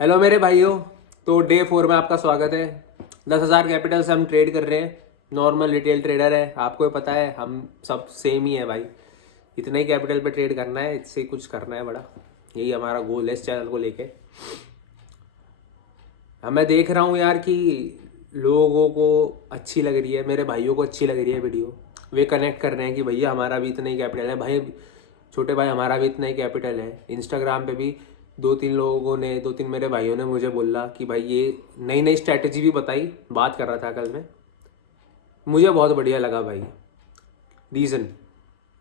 Hello मेरे भाइयों। तो डे 4 में आपका स्वागत है। 10,000 कैपिटल से हम ट्रेड कर रहे हैं। नॉर्मल रिटेल ट्रेडर है, आपको पता है हम सब सेम ही है भाई। इतने ही कैपिटल पे ट्रेड करना है, इससे कुछ करना है बड़ा। यही हमारा गोल है इस चैनल को लेके। अब मैं देख रहा हूँ यार कि लोगों को अच्छी लग रही है, मेरे भाइयों को अच्छी लग रही है वीडियो। वे कनेक्ट कर रहे हैं कि भैया हमारा भी इतना ही कैपिटल है, भाई छोटे भाई हमारा भी इतना ही कैपिटल है। इंस्टाग्राम पे भी दो तीन मेरे भाइयों ने मुझे बोला कि भाई ये नई नई स्ट्रैटेजी भी बताई। बात कर रहा था कल मैं, मुझे बहुत बढ़िया लगा भाई। रीज़न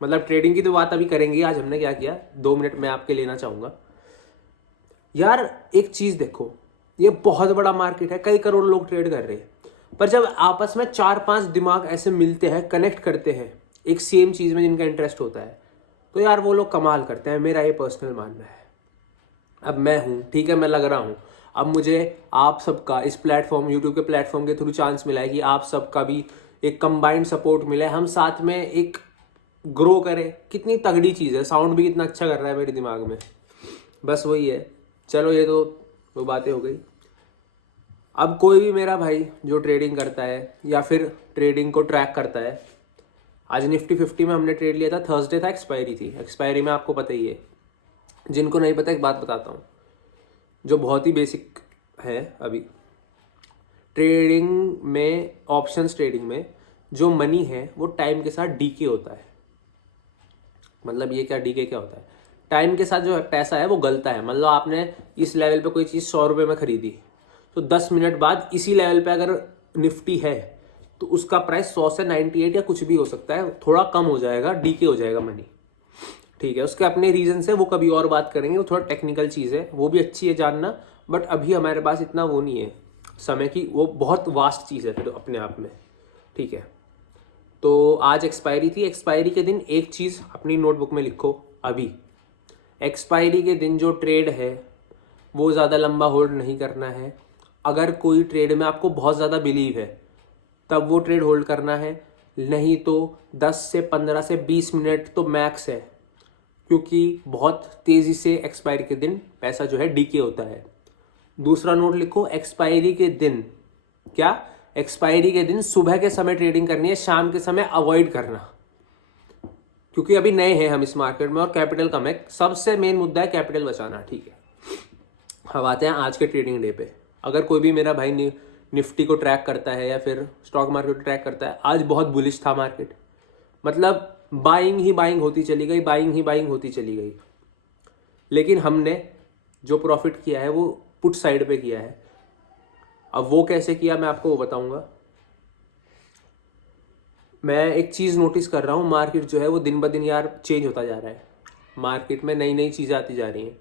मतलब ट्रेडिंग की तो बात अभी करेंगे। आज हमने क्या किया 2 मिनट में आपके लेना चाहूँगा यार। एक चीज़ देखो, ये बहुत बड़ा मार्केट है, कई करोड़ लोग ट्रेड कर रहे हैं, पर जब आपस में 4-5 दिमाग ऐसे मिलते हैं, कनेक्ट करते हैं एक सेम चीज़ में जिनका इंटरेस्ट होता है, तो यार वो लोग कमाल करते हैं। मेरा ये पर्सनल मानना है। अब मैं हूँ, ठीक है, मैं लग रहा हूँ। अब मुझे आप सबका इस प्लेटफॉर्म, यूट्यूब के प्लेटफॉर्म के थ्रू चांस मिला है कि आप सबका भी एक कंबाइंड सपोर्ट मिला है, हम साथ में एक ग्रो करें। कितनी तगड़ी चीज़ है, साउंड भी कितना अच्छा कर रहा है मेरे दिमाग में। बस वही है। चलो ये तो वो बातें हो गई। अब कोई भी मेरा भाई जो ट्रेडिंग करता है या फिर ट्रेडिंग को ट्रैक करता है, आज निफ्टी 50 में हमने ट्रेड लिया था, थर्सडे था, एक्सपायरी थी। एक्सपायरी में आपको पता ही है, जिनको नहीं पता एक बात बताता हूँ जो बहुत ही बेसिक है। अभी ट्रेडिंग में, ऑप्शंस ट्रेडिंग में जो मनी है वो टाइम के साथ डीके होता है। मतलब ये क्या डीके क्या होता है? टाइम के साथ जो पैसा है वो गलता है। मतलब आपने इस लेवल पे कोई चीज़ 100 रुपये में खरीदी, तो 10 मिनट बाद इसी लेवल पे अगर निफ्टी है तो उसका प्राइस 100 से 98 या कुछ भी हो सकता है, थोड़ा कम हो जाएगा, डीके हो जाएगा मनी। ठीक है, उसके अपने रीजन से वो कभी और बात करेंगे, वो थोड़ा टेक्निकल चीज़ है, वो भी अच्छी है जानना। बट अभी हमारे पास इतना वो नहीं है समय की, वो बहुत वास्ट चीज़ है फिर अपने आप में। ठीक है, तो आज एक्सपायरी थी। एक्सपायरी के दिन एक चीज़ अपनी नोटबुक में लिखो। अभी एक्सपायरी के दिन जो ट्रेड है वो ज़्यादा लंबा होल्ड नहीं करना है। अगर कोई ट्रेड में आपको बहुत ज़्यादा बिलीव है तब वो ट्रेड होल्ड करना है, नहीं तो 10 से 15 से 20 मिनट तो मैक्स है, क्योंकि बहुत तेज़ी से एक्सपायरी के दिन पैसा जो है डीके होता है। दूसरा नोट लिखो, एक्सपायरी के दिन क्या, एक्सपायरी के दिन सुबह के समय ट्रेडिंग करनी है, शाम के समय अवॉइड करना, क्योंकि अभी नए हैं हम इस मार्केट में और कैपिटल कम है। सबसे मेन मुद्दा है कैपिटल बचाना। ठीक है, अब आते हैं आज के ट्रेडिंग डे पे। अगर कोई भी मेरा भाई निफ्टी को ट्रैक करता है या फिर स्टॉक मार्केट को ट्रैक करता है, आज बहुत बुलिश था मार्केट। मतलब बाइंग ही बाइंग होती चली गई, बाइंग ही बाइंग होती चली गई। लेकिन हमने जो प्रॉफिट किया है वो पुट साइड पे किया है। अब वो कैसे किया मैं आपको वो बताऊंगा। मैं एक चीज़ नोटिस कर रहा हूँ, मार्केट जो है वो दिन ब दिन यार चेंज होता जा रहा है। मार्केट में नई नई चीज़ें आती जा रही हैं।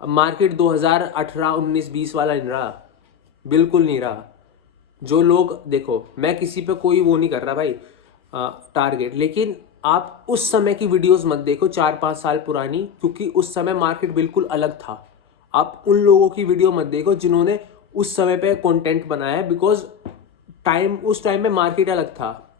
अब मार्केट 2018, 19, 20 वाला नहीं रहा, बिल्कुल नहीं रहा। जो लोग, देखो मैं किसी पे कोई वो नहीं कर रहा भाई टारगेट, लेकिन आप उस समय की वीडियोस मत देखो 4-5 साल पुरानी, क्योंकि उस समय मार्केट बिल्कुल अलग था। आप उन लोगों की वीडियो मत देखो जिन्होंने उस समय पे कंटेंट बनाया है, बिकॉज उस टाइम में मार्केट अलग था,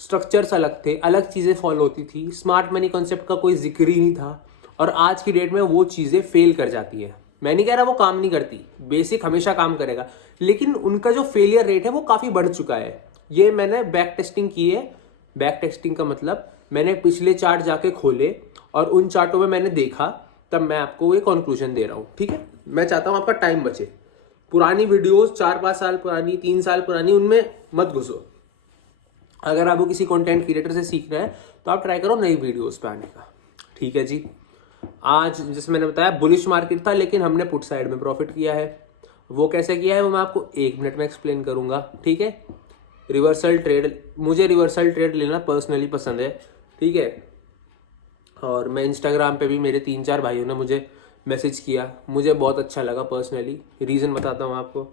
स्ट्रक्चर्स अलग थे, अलग चीज़ें फॉलो होती थी, स्मार्ट मनी कॉन्सेप्ट का कोई जिक्र ही नहीं था। और आज की डेट में वो चीज़ें फेल कर जाती है। मैं नहीं कह रहा वो काम नहीं करती, बेसिक हमेशा काम करेगा, लेकिन उनका जो फेलियर रेट है वो काफ़ी बढ़ चुका है। ये मैंने बैक टेस्टिंग की है। बैक टेस्टिंग का मतलब मैंने पिछले चार्ट जाके खोले और उन चार्टों में मैंने देखा, तब मैं आपको ये कंक्लूजन दे रहा हूँ। ठीक है, मैं चाहता हूँ आपका टाइम बचे। पुरानी वीडियोस 4-5 साल पुरानी, 3 साल पुरानी, उनमें मत घुसो। अगर आपको किसी कंटेंट क्रिएटर से सीखना है तो आप ट्राई करो नई वीडियोस पे आने का। ठीक है जी, आज जैसे मैंने बताया बुलिश मार्केट था, लेकिन हमने पुट साइड में प्रॉफिट किया है। वो कैसे किया है वो मैं आपको 1 मिनट में एक्सप्लेन करूंगा। ठीक है, रिवर्सल ट्रेड, मुझे रिवर्सल ट्रेड लेना पर्सनली पसंद है। ठीक है, और मैं इंस्टाग्राम पे भी मेरे 3-4 भाइयों ने मुझे मैसेज किया, मुझे बहुत अच्छा लगा पर्सनली। रीज़न बताता हूँ आपको।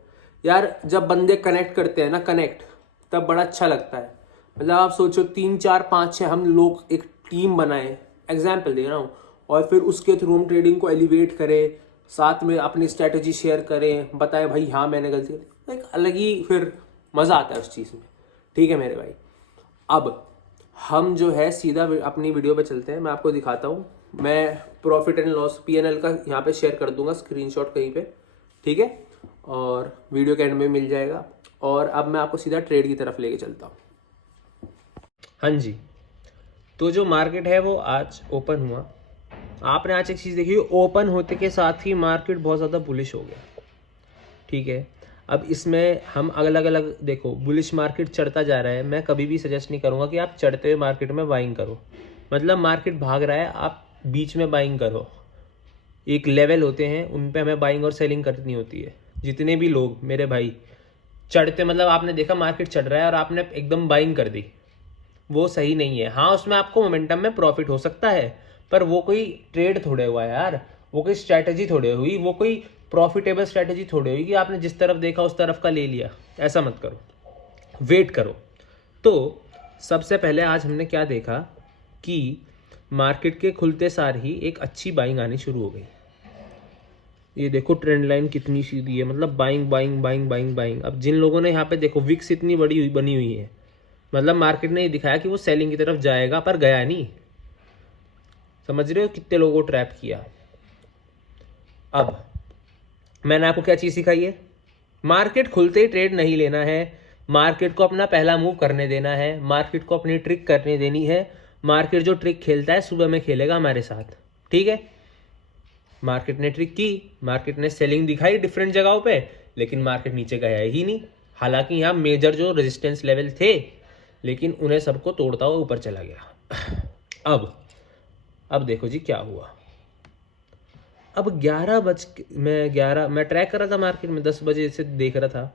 यार जब बंदे कनेक्ट करते हैं ना, कनेक्ट, तब बड़ा अच्छा लगता है। मतलब आप सोचो 3-4-5-6 हम लोग एक टीम बनाए, एग्जाम्पल दे रहा हूँ, और फिर उसके थ्रू हम ट्रेडिंग को एलिवेट करें, साथ में अपनी स्ट्रैटेजी शेयर करें, बताएं भाई हाँ मैंने गलती की, एक अलग ही फिर मज़ा आता है उस चीज़ में। ठीक है मेरे भाई, अब हम जो है सीधा अपनी वीडियो पे चलते हैं। मैं आपको दिखाता हूँ। मैं प्रॉफिट एंड लॉस PNL का यहाँ पे शेयर कर दूंगा स्क्रीनशॉट कहीं पे। ठीक है, और वीडियो के एंड में मिल जाएगा। और अब मैं आपको सीधा ट्रेड की तरफ लेके चलता हूँ। हाँ जी, तो जो मार्केट है वो आज ओपन हुआ। आपने आज एक चीज़ देखी, ओपन होते के साथ ही मार्केट बहुत ज़्यादा बुलिश हो गया। ठीक है, अब इसमें हम अलग अलग देखो, बुलिश मार्केट चढ़ता जा रहा है। मैं कभी भी सजेस्ट नहीं करूँगा कि आप चढ़ते हुए मार्केट में बाइंग करो। मतलब मार्केट भाग रहा है, आप बीच में बाइंग करो। एक लेवल होते हैं, उन पे हमें बाइंग और सेलिंग करनी होती है। जितने भी लोग मेरे भाई चढ़ते, मतलब आपने देखा मार्केट चढ़ रहा है और आपने एकदम बाइंग कर दी, वो सही नहीं है। हाँ, उसमें आपको मोमेंटम में प्रॉफिट हो सकता है, पर वो कोई ट्रेड थोड़े हुआ है यार, वो कोई स्ट्रैटेजी थोड़े हुई, वो कोई प्रॉफिटेबल स्ट्रैटेजी थोड़े हुई कि आपने जिस तरफ देखा उस तरफ का ले लिया। ऐसा मत करो, वेट करो। तो सबसे पहले आज हमने क्या देखा कि मार्केट के खुलते सार ही एक अच्छी बाइंग आनी शुरू हो गई। ये देखो ट्रेंड लाइन कितनी सीधी है, मतलब buying buying buying buying buying. अब जिन लोगों ने यहाँ पे देखो विक्स इतनी बड़ी हुई बनी हुई है, मतलब मार्केट ने ये दिखाया कि वो सेलिंग की तरफ जाएगा, पर गया नहीं। समझ रहे हो कितने लोगों को ट्रैप किया। अब मैंने आपको क्या चीज़ सिखाई है, मार्केट खुलते ही ट्रेड नहीं लेना है, मार्केट को अपना पहला मूव करने देना है, मार्केट को अपनी ट्रिक करने देनी है। मार्केट जो ट्रिक खेलता है सुबह में खेलेगा हमारे साथ। ठीक है, मार्केट ने ट्रिक की, मार्केट ने सेलिंग दिखाई डिफरेंट जगहों पे, लेकिन मार्केट नीचे गया ही नहीं। हालांकि यहाँ मेजर जो रेजिस्टेंस लेवल थे, लेकिन उन्हें सबको तोड़ता हुआ ऊपर चला गया। अब देखो जी क्या हुआ। अब 11 बज मैं ट्रैक कर रहा था मार्केट में, 10 बजे से देख रहा था।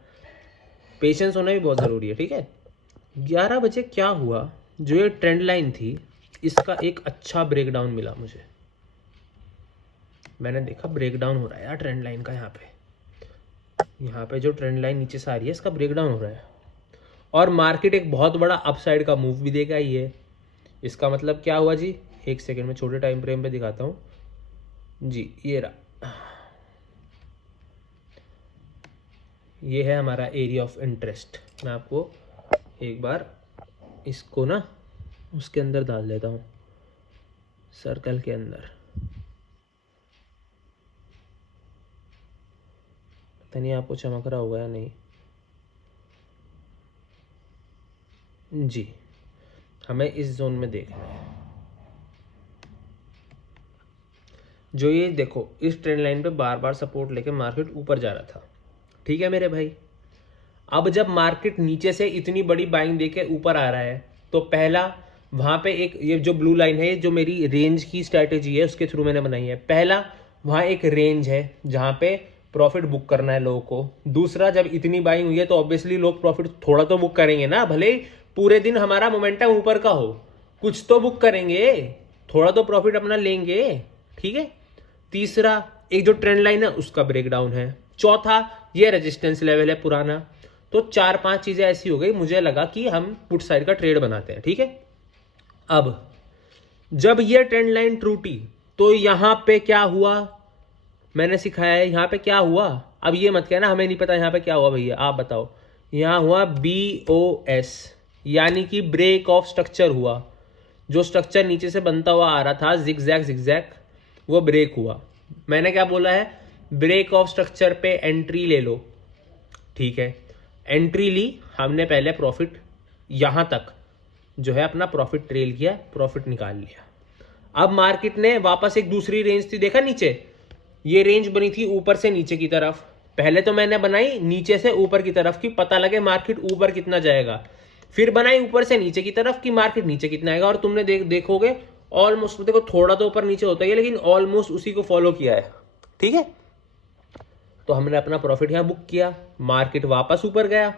पेशेंस होना भी बहुत ज़रूरी है। ठीक है, 11 बजे क्या हुआ, जो ये ट्रेंड लाइन थी इसका एक अच्छा ब्रेकडाउन मिला मुझे। मैंने देखा ब्रेकडाउन हो रहा है यार ट्रेंड लाइन का। यहाँ पे जो ट्रेंड लाइन नीचे से आ रही है इसका ब्रेकडाउन हो रहा है, और मार्केट एक बहुत बड़ा अपसाइड का मूव भी देगा ही है। इसका मतलब क्या हुआ जी, एक सेकेंड में छोटे टाइम फ्रेम पे दिखाता हूँ जी। ये रहा, ये है हमारा एरिया ऑफ इंटरेस्ट। मैं आपको एक बार इसको ना उसके अंदर डाल देता हूँ, सर्कल के अंदर। पता नहीं आपको चमक रहा होगा या नहीं जी। हमें इस जोन में देखना है, जो ये देखो इस ट्रेंड लाइन पे बार बार सपोर्ट लेके मार्केट ऊपर जा रहा था। ठीक है मेरे भाई, अब जब मार्केट नीचे से इतनी बड़ी बाइंग देके ऊपर आ रहा है, तो पहला वहां पे एक ये जो ब्लू लाइन है, जो मेरी रेंज की स्ट्रैटेजी है उसके थ्रू मैंने बनाई है। पहला वहां एक रेंज है जहां पे प्रॉफिट बुक करना है लोगों को। दूसरा, जब इतनी बाइंग हुई है तो ऑब्वियसली लोग प्रॉफिट थोड़ा तो बुक करेंगे ना, भले पूरे दिन हमारा मोमेंटम ऊपर का हो, कुछ तो बुक करेंगे, थोड़ा तो प्रॉफिट अपना लेंगे। ठीक है, तीसरा एक जो ट्रेंड लाइन है उसका ब्रेकडाउन है। चौथा ये रेजिस्टेंस लेवल है पुराना। तो 4-5 चीजें ऐसी हो गई, मुझे लगा कि हम पुट साइड का ट्रेड बनाते हैं। ठीक है, अब जब ये ट्रेंड लाइन टूटी तो यहां पे क्या हुआ, मैंने सिखाया है यहां पे क्या हुआ। अब ये मत कहना हमें नहीं पता यहां पे क्या हुआ, भैया आप बताओ। यहां हुआ BOS, यानी कि ब्रेक ऑफ स्ट्रक्चर हुआ। जो स्ट्रक्चर नीचे से बनता हुआ आ रहा था जिगजैग जिगजैग, वो ब्रेक हुआ। मैंने क्या बोला है, ब्रेक ऑफ स्ट्रक्चर पे एंट्री ले लो। ठीक है, एंट्री ली हमने, पहले प्रॉफिट यहां तक जो है अपना प्रॉफिट ट्रेल किया, प्रॉफिट निकाल लिया। अब मार्केट ने वापस एक दूसरी रेंज थी, देखा नीचे ये रेंज बनी थी ऊपर से नीचे की तरफ। पहले तो मैंने बनाई नीचे से ऊपर की तरफ की, पता लगे मार्केट ऊपर कितना जाएगा। फिर बनाई ऊपर से नीचे की तरफ की मार्केट नीचे कितना आएगा, और तुमने देखोगे ऑलमोस्ट, देखो थोड़ा तो ऊपर नीचे होता है लेकिन ऑलमोस्ट उसी को फॉलो किया है। ठीक है, तो हमने अपना प्रॉफिट यहां बुक किया, मार्केट वापस ऊपर गया।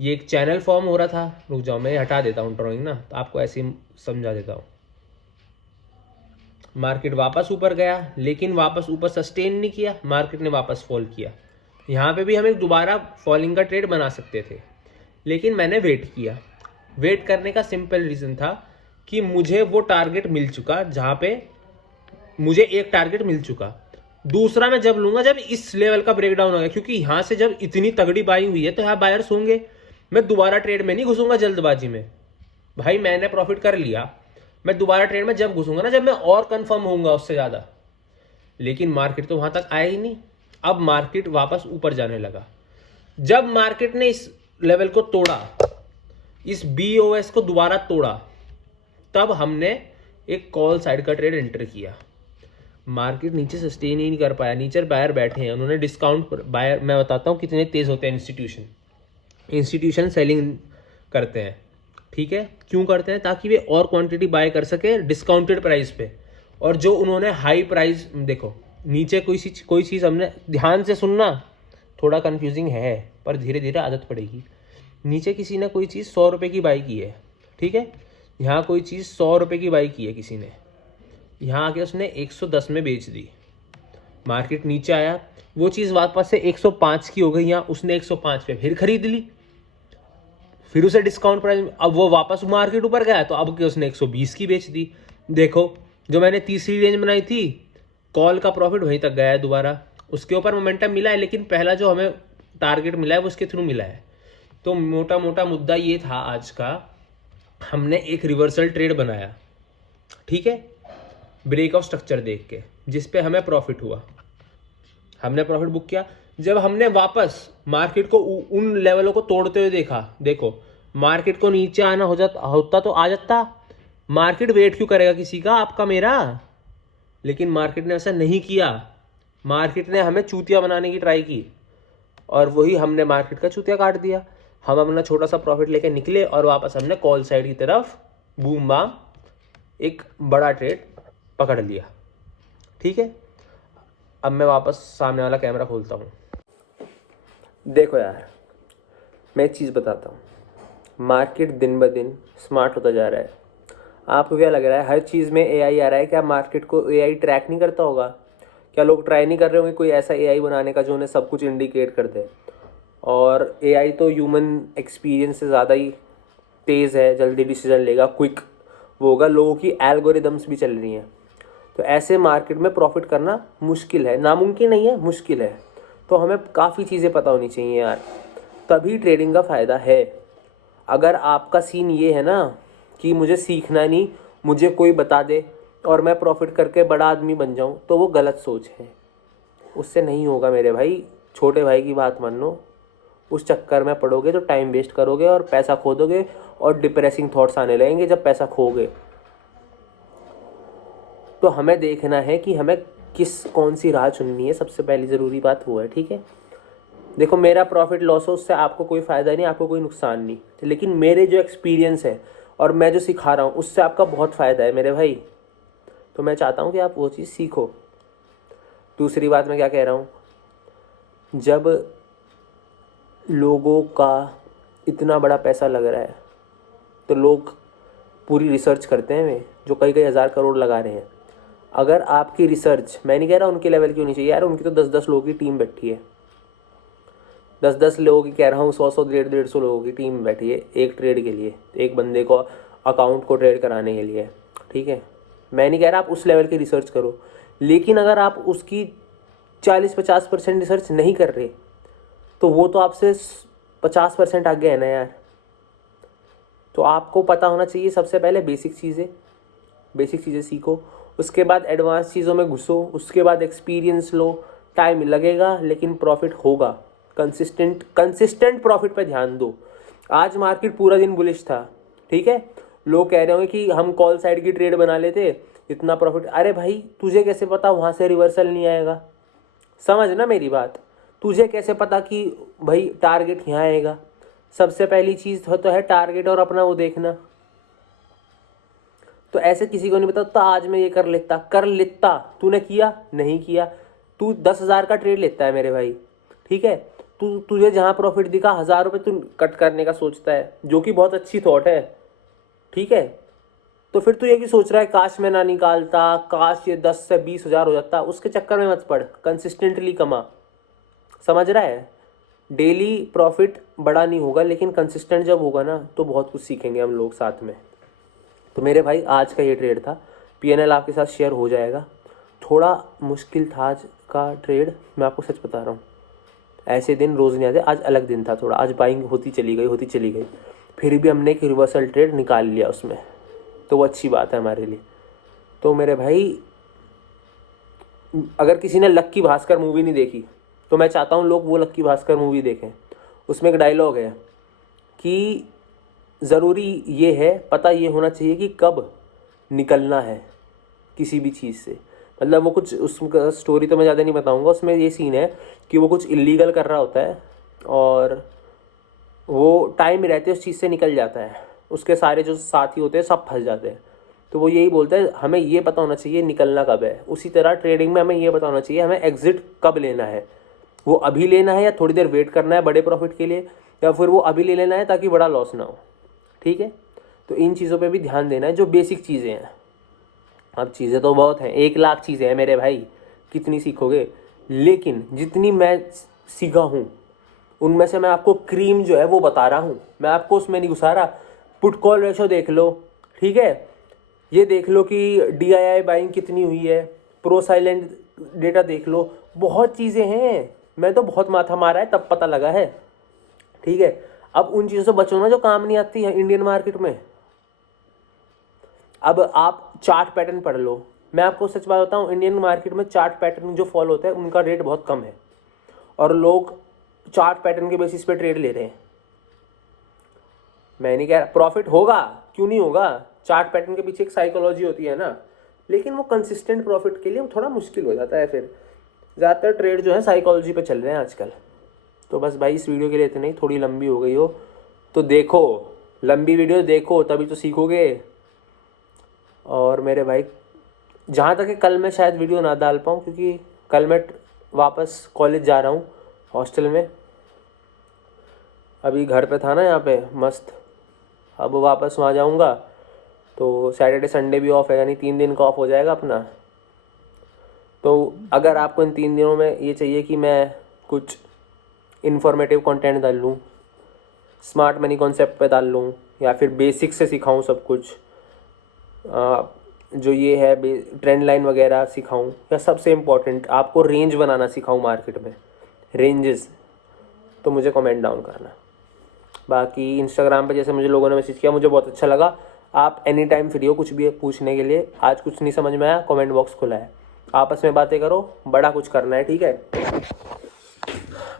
ये एक चैनल फॉर्म हो रहा था, रुक जाओ मैं हटा देता हूं ड्राइंग ना, तो आपको ऐसे ही समझा देता हूं। मार्केट वापस ऊपर गया, लेकिन वापस ऊपर सस्टेन नहीं किया, मार्केट ने वापस फॉल किया। यहाँ पे भी हम एक दोबारा फॉलिंग का ट्रेड बना सकते थे, लेकिन मैंने वेट किया। वेट करने का सिंपल रीजन था कि मुझे वो टारगेट मिल चुका, जहाँ पे मुझे एक टारगेट मिल चुका। दूसरा मैं जब लूंगा जब इस लेवल का ब्रेकडाउन हो गया, क्योंकि यहाँ से जब इतनी तगड़ी बाइंग हुई है तो यहाँ बायर्स होंगे। मैं दोबारा ट्रेड में नहीं घुसूंगा जल्दबाजी में, भाई मैंने प्रॉफिट कर लिया, मैं दोबारा ट्रेड में जब घुसूंगा ना, जब मैं और कंफर्म होऊंगा उससे ज्यादा। लेकिन मार्केट तो वहां तक आया ही नहीं। अब मार्केट वापस ऊपर जाने लगा। जब मार्केट ने इस लेवल को तोड़ा, इस BOS को दोबारा तोड़ा, तब हमने एक कॉल साइड का ट्रेड एंटर किया। मार्केट नीचे सस्टेन ही नहीं कर पाया, नीचे बायर बैठे हैं, उन्होंने डिस्काउंट बायर, मैं बताता हूँ कितने तेज होते हैं इंस्टीट्यूशन सेलिंग करते हैं, ठीक है। क्यों करते हैं? ताकि वे और क्वांटिटी बाय कर सके डिस्काउंटेड प्राइस पे। और जो उन्होंने हाई प्राइस, देखो नीचे कोई चीज़ हमने, ध्यान से सुनना, थोड़ा कंफ्यूजिंग है पर धीरे धीरे आदत पड़ेगी। नीचे किसी ने कोई चीज़ 100 रुपये की बाई की है, ठीक है, यहाँ कोई चीज़ 100 रुपये की बाई की है किसी ने, यहाँ आके उसने 110 में बेच दी, मार्केट नीचे आया, वो चीज़ वापस से 105 की हो गई, यहाँ उसने 105 पे फिर खरीद ली, फिर उसे डिस्काउंट प्राइस, अब वो वापस मार्केट ऊपर गया तो अब उसने 120 की बेच दी। देखो जो मैंने तीसरी रेंज बनाई थी, कॉल का प्रॉफिट वहीं तक गया है दोबारा, उसके ऊपर मोमेंटम मिला है, लेकिन पहला जो हमें टारगेट मिला है वो उसके थ्रू मिला है। तो मोटा मोटा मुद्दा ये था आज का, हमने एक रिवर्सल ट्रेड बनाया, ठीक है, ब्रेकआउट स्ट्रक्चर देख के, जिस पे हमें प्रॉफिट हुआ, हमने प्रॉफिट बुक किया। जब हमने वापस मार्केट को उन लेवलों को तोड़ते हुए देखा, देखो मार्केट को नीचे आना होता तो आ जाता, मार्केट वेट क्यों करेगा किसी का, आपका मेरा, लेकिन मार्केट ने ऐसा नहीं किया, मार्केट ने हमें चूतिया बनाने की ट्राई की, और वही हमने मार्केट का चूतिया काट दिया। हम अपना छोटा सा प्रॉफिट लेके निकले और वापस हमने कॉल साइड की तरफ बूम बाम एक बड़ा ट्रेड पकड़ लिया, ठीक है। अब मैं वापस सामने वाला कैमरा खोलता हूँ। देखो यार, मैं एक चीज़ बताता हूँ, मार्केट दिन ब दिन स्मार्ट होता जा रहा है। आपको क्या लग रहा है हर चीज़ में AI आ रहा है? क्या मार्केट को AI ट्रैक नहीं करता होगा? क्या लोग ट्राई नहीं कर रहे होंगे कोई ऐसा AI बनाने का जो उन्हें सब कुछ इंडिकेट कर दे? और AI तो ह्यूमन एक्सपीरियंस से ज़्यादा ही तेज़ है, जल्दी डिसीजन लेगा, क्विक वो होगा, लोगों की एल्गोरिदम्स भी चल रही हैं। तो ऐसे मार्केट में प्रॉफिट करना मुश्किल है, नामुमकिन नहीं है, मुश्किल है। तो हमें काफ़ी चीज़ें पता होनी चाहिए यार, तभी ट्रेडिंग का फ़ायदा है। अगर आपका सीन ये है ना कि मुझे सीखना नहीं, मुझे कोई बता दे और मैं प्रॉफिट करके बड़ा आदमी बन जाऊं, तो वो गलत सोच है, उससे नहीं होगा मेरे भाई। छोटे भाई की बात मान लो, उस चक्कर में पड़ोगे तो टाइम वेस्ट करोगे और पैसा खो दोगे, और डिप्रेसिंग थॉट्स आने लगेंगे जब पैसा खोगे। तो हमें देखना है कि हमें कौन सी राह चुननी है, सबसे पहली ज़रूरी बात वो है, ठीक है। देखो मेरा प्रॉफिट लॉस हो, उससे आपको कोई फ़ायदा नहीं, आपको कोई नुकसान नहीं, लेकिन मेरे जो एक्सपीरियंस है और मैं जो सिखा रहा हूँ उससे आपका बहुत फ़ायदा है मेरे भाई। तो मैं चाहता हूँ कि आप वो चीज़ सीखो। दूसरी बात मैं क्या कह रहा हूँ, जब लोगों का इतना बड़ा पैसा लग रहा है तो लोग पूरी रिसर्च करते हैं वे, जो कई कई हज़ार करोड़ लगा रहे हैं। अगर आपकी रिसर्च, मैं नहीं कह रहा उनके लेवल की होनी चाहिए यार, उनकी तो 10-10 लोगों की टीम बैठी है, 10-10 लोगों की कह रहा हूँ, 100-100 150-150 लोगों की टीम बैठी है एक ट्रेड के लिए, एक बंदे को अकाउंट को ट्रेड कराने के लिए, ठीक है। मैं नहीं कह रहा आप उस लेवल की रिसर्च करो, लेकिन अगर आप उसकी 40-50% रिसर्च नहीं कर रहे तो वो तो आपसे 50% आगे है ना यार। तो आपको पता होना चाहिए सबसे पहले बेसिक चीज़ें सीखो, उसके बाद एडवांस चीज़ों में घुसो, उसके बाद एक्सपीरियंस लो। टाइम लगेगा लेकिन प्रॉफिट होगा, कंसिस्टेंट प्रॉफिट पे ध्यान दो। आज मार्केट पूरा दिन बुलिश था, ठीक है, लोग कह रहे होंगे कि हम कॉल साइड की ट्रेड बना लेते इतना प्रॉफिट। अरे भाई तुझे कैसे पता वहाँ से रिवर्सल नहीं आएगा? समझ ना मेरी बात, तुझे कैसे पता कि भाई टारगेट यहाँ आएगा? सबसे पहली चीज़ तो है टारगेट और अपना वो देखना। तो ऐसे किसी को नहीं पता तो आज मैं ये कर लेता, तूने किया नहीं किया? तू 10,000 का ट्रेड लेता है मेरे भाई, ठीक है, तुझे जहाँ प्रॉफिट दिखा 1,000 रुपये तू कट करने का सोचता है, जो कि बहुत अच्छी थॉट है, ठीक है। तो फिर तू ये भी सोच रहा है काश मैं ना निकालता, काश ये 10 से 20,000 हो जाता, उसके चक्कर में मत पड़, कंसिस्टेंटली कमा। समझ रहा है? डेली प्रॉफिट बड़ा नहीं होगा, लेकिन कंसिस्टेंट जब होगा ना तो बहुत कुछ सीखेंगे हम लोग साथ में। तो मेरे भाई आज का ये ट्रेड था, PNL आपके साथ शेयर हो जाएगा। थोड़ा मुश्किल था आज का ट्रेड, मैं आपको सच बता रहा हूँ, ऐसे दिन रोज़ नहीं आते, आज अलग दिन था थोड़ा, आज बाइंग होती चली गई, फिर भी हमने एक रिवर्सल ट्रेड निकाल लिया उसमें, तो वो अच्छी बात है हमारे लिए। तो मेरे भाई अगर किसी ने लक्की भास्कर मूवी नहीं देखी तो मैं चाहता हूँ लोग वो लक्की भास्कर मूवी देखें। उसमें एक डायलॉग है कि ज़रूरी ये है, पता ये होना चाहिए कि कब निकलना है किसी भी चीज़ से। मतलब वो कुछ, उसका स्टोरी तो मैं ज़्यादा नहीं बताऊँगा, उसमें ये सीन है कि वो कुछ इलीगल कर रहा होता है और वो टाइम रहते उस चीज़ से निकल जाता है, उसके सारे जो साथी होते हैं सब फंस जाते हैं। तो वो यही बोलता है हमें ये पता होना चाहिए निकलना कब है। उसी तरह ट्रेडिंग में हमें ये पता होना चाहिए हमें एग्जिट कब लेना है, वो अभी लेना है या थोड़ी देर वेट करना है बड़े प्रॉफिट के लिए, या फिर वो अभी ले लेना है ताकि बड़ा लॉस ना हो। ठीक है, तो इन चीज़ों पे भी ध्यान देना है, जो बेसिक चीज़ें हैं। अब चीज़ें तो बहुत हैं, 1,00,000 चीज़ें हैं मेरे भाई, कितनी सीखोगे। लेकिन जितनी मैं सीखा हूँ उनमें से मैं आपको क्रीम जो है वो बता रहा हूँ, मैं आपको उसमें नहीं घुसा रहा। पुट कॉल रेशो देख लो, ठीक है, ये देख लो कि DII बाइंग कितनी हुई है, प्रो साइलेंट डेटा देख लो, बहुत चीज़ें हैं। मैं तो बहुत माथा मारा है तब पता लगा है। ठीक है, अब उन चीज़ों से बचो ना जो काम नहीं आती है इंडियन मार्केट में। अब आप चार्ट पैटर्न पढ़ लो, मैं आपको सच बात बताऊँ, इंडियन मार्केट में चार्ट पैटर्न जो फॉलो होता है उनका रेट बहुत कम है और लोग चार्ट पैटर्न के बेसिस पे ट्रेड ले रहे हैं। मैं नहीं कह रहा प्रॉफिट होगा, क्यों नहीं होगा, चार्ट पैटर्न के पीछे एक साइकोलॉजी होती है ना, लेकिन वो कंसिस्टेंट प्रॉफिट के लिए वो थोड़ा मुश्किल हो जाता है। फिर ज़्यादातर ट्रेड जो है साइकोलॉजी पे चल रहे हैं आजकल। तो बस भाई इस वीडियो के लिए इतना ही, थोड़ी लंबी हो गई हो तो देखो, लंबी वीडियो देखो तभी तो सीखोगे। और मेरे भाई जहाँ तक है कल मैं शायद वीडियो ना डाल पाऊँ, क्योंकि कल मैं वापस कॉलेज जा रहा हूँ हॉस्टल में। अभी घर पे था ना यहाँ पे मस्त, अब वापस वहाँ जाऊँगा तो सैटरडे संडे भी ऑफ है, यानी 3 दिन का ऑफ हो जाएगा अपना। तो अगर आपको इन 3 दिनों में ये चाहिए कि मैं कुछ इन्फॉर्मेटिव कंटेंट डाल लूँ, स्मार्ट मनी कॉन्सेप्ट पे डाल लूँ, या फिर बेसिक से सिखाऊँ सब कुछ, जो ये है ट्रेंड लाइन वगैरह सिखाऊँ, या सबसे इम्पोर्टेंट आपको रेंज बनाना सिखाऊँ मार्केट में, रेंजेस, तो मुझे कमेंट डाउन करना। बाकी इंस्टाग्राम पे जैसे मुझे लोगों ने मैसेज किया, मुझे बहुत अच्छा लगा। आप एनी टाइम फ्री हो कुछ भी पूछने के लिए। आज कुछ नहीं समझ में आया, कमेंट बॉक्स खुला है, आपस में बातें करो, बड़ा कुछ करना है। ठीक है,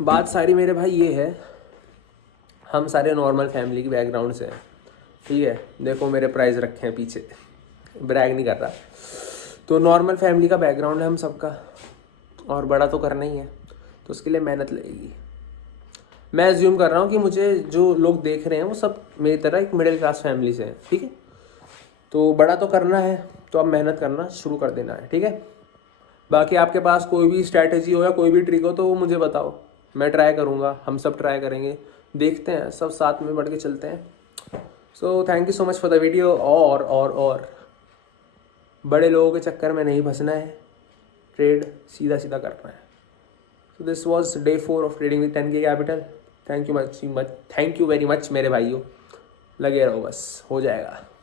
बात सारी मेरे भाई ये है, हम सारे नॉर्मल फैमिली की बैकग्राउंड से हैं। ठीक है, देखो मेरे प्राइस रखे हैं पीछे, ब्रैग नहीं कर रहा। तो नॉर्मल फैमिली का बैकग्राउंड है हम सबका, और बड़ा तो करना ही है, तो उसके लिए मेहनत लगेगी। मैं एज्यूम कर रहा हूँ कि मुझे जो लोग देख रहे हैं वो सब मेरी तरह एक मिडिल क्लास फैमिली से हैं। ठीक है, तो बड़ा तो करना है, तो अब मेहनत करना शुरू कर देना है। ठीक है, बाकी आपके पास कोई भी स्ट्रैटेजी हो या कोई भी ट्रिक हो तो वो मुझे बताओ, मैं ट्राई करूँगा, हम सब ट्राई करेंगे, देखते हैं, सब साथ में बढ़ के चलते हैं। So thank you so much for the video. और बड़े लोगों के चक्कर में नहीं फंसना है, ट्रेड सीधा सीधा करना है। So this was day 4 of trading with 10K capital. Thank you very much मेरे भाइयों, लगे रहो, बस हो जाएगा।